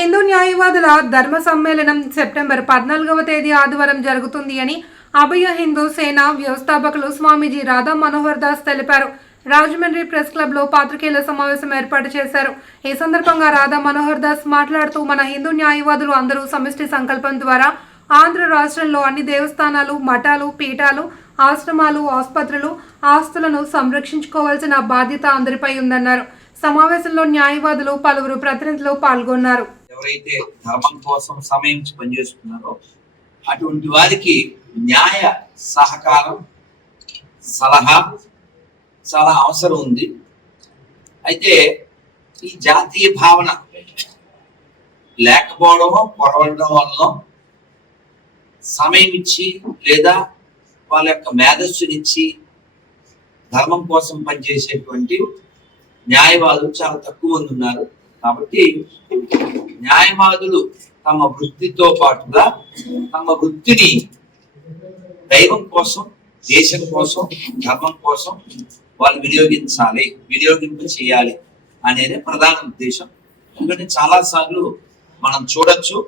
హిందూ న్యాయవాదుల ధర్మ సమ్మేళనం సెప్టెంబర్ పద్నాలుగవ తేదీ ఆదివారం జరుగుతుంది అని అభయ హిందూ సేన వ్యవస్థాపకులు స్వామీజీ రాధా మనోహర్ దాస్ తెలిపారు. రాజమండ్రి ప్రెస్ క్లబ్లో పాత్రికేయుల సమావేశం ఏర్పాటు చేశారు. ఈ సందర్భంగా రాధా మనోహర్ దాస్ మాట్లాడుతూ మన హిందూ న్యాయవాదులు అందరూ సమిష్టి సంకల్పం ద్వారా ఆంధ్ర రాష్ట్రంలో అన్ని దేవస్థానాలు మఠాలు పీఠాలు ఆశ్రమాలు ఆసుపత్రులు ఆస్తులను సంరక్షించుకోవాల్సిన బాధ్యత అందరిపై ఉందన్నారు. సమావేశంలో న్యాయవాదులు పలువురు ప్రతినిధులు పాల్గొన్నారు. ఎవరైతే ధర్మం కోసం సమయం పనిచేస్తున్నారో అటువంటి వారికి న్యాయ సహకారం సలహా చాలా అవసరం ఉంది. అయితే ఈ జాతీయ భావన లేకపోవడం పొరవడం వల్ల సమయం ఇచ్చి లేదా వాళ్ళ యొక్క మేధస్సునిచ్చి ధర్మం కోసం పనిచేసేటువంటి న్యాయవాదులు చాలా తక్కువ మంది ఉన్నారు. కాబట్టి న్యాయవాదులు తమ వృత్తితో పాటుగా తమ వృత్తిని దైవం కోసం దేశం కోసం ధర్మం కోసం వాళ్ళు వినియోగించాలి వినియోగింప చేయాలి అనేది ప్రధాన ఉద్దేశం. ఎందుకంటే చాలా సార్లు మనం చూడొచ్చు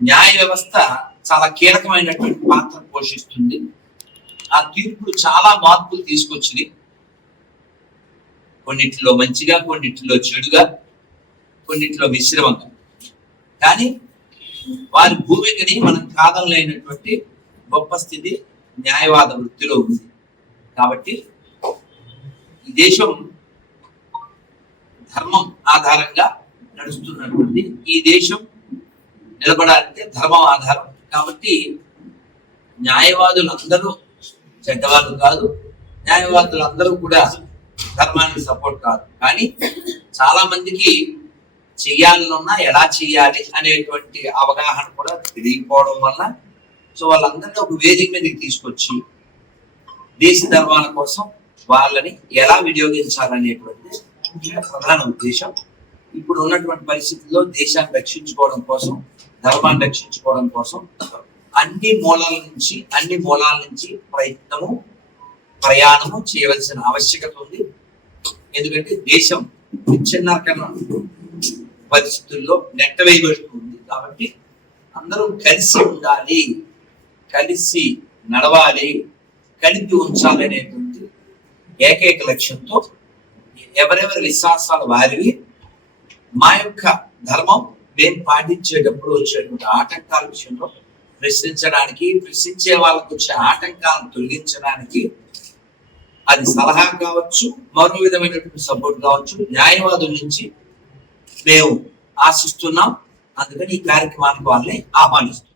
న్యాయ వ్యవస్థ చాలా కీలకమైనటువంటి పాత్ర పోషిస్తుంది. ఆ తీర్పులు చాలా మార్పులు తీసుకొచ్చింది కొన్నిటిలో మంచిగా కొన్నిటిలో చెడుగా కొన్నిట్లో మిశ్రమంగా. కానీ వారి భూమికని మనం కాదనలేనటువంటి గొప్ప స్థితి న్యాయవాద వృత్తిలో ఉంది. కాబట్టి ఈ దేశం ధర్మం ఆధారంగా నడుస్తున్నటువంటి ఈ దేశం నిలబడాలంటే ధర్మం ఆధారం. కాబట్టి న్యాయవాదులు అందరూ చెడ్డవాళ్ళు కాదు న్యాయవాదులు అందరూ కూడా ధర్మానికి సపోర్ట్ కాదు. కానీ చాలా మందికి చెయ్యాలనున్నా ఎలా చెయ్యాలి అనేటువంటి అవగాహన కూడా తెలియకపోవడం వల్ల సో వాళ్ళందరినీ ఒక వేదిక మీదకి తీసుకొచ్చి దేశ ధర్మాల కోసం వాళ్ళని ఎలా వినియోగించాలనేటువంటి ప్రధాన ఉద్దేశం. ఇప్పుడు ఉన్నటువంటి పరిస్థితుల్లో దేశాన్ని రక్షించుకోవడం కోసం ధర్మాన్ని రక్షించుకోవడం కోసం అన్ని మూలాల నుంచి అన్ని మూలాల నుంచి ప్రయత్నము ప్రయాణము చేయవలసిన ఆవశ్యకత ఉంది. ఎందుకంటే దేశం విచ్ఛిన్నకరణ పరిస్థితుల్లో నెట్టవేయబడుతుంది కాబట్టి అందరూ కలిసి ఉండాలి. కలిసి నడవాలి. కలిపి ఉంచాలి అనేటువంటి ఏకైక లక్ష్యంతో ఎవరెవరి విశ్వాసాలు వారివి. మా యొక్క ధర్మం మేము పాటించేటప్పుడు వచ్చేటువంటి ఆటంకాల విషయంలో ప్రశ్నించడానికి ప్రశ్నించే వాళ్ళకు వచ్చే ఆటంకాలను తొలగించడానికి అది సలహా కావచ్చు మరో విధమైనటువంటి సపోర్ట్ కావచ్చు న్యాయవాదుల నుంచి మేము ఆశిస్తున్నాం. అందుకని ఈ కార్యక్రమానికి వాళ్ళని ఆహ్వానిస్తున్నాం.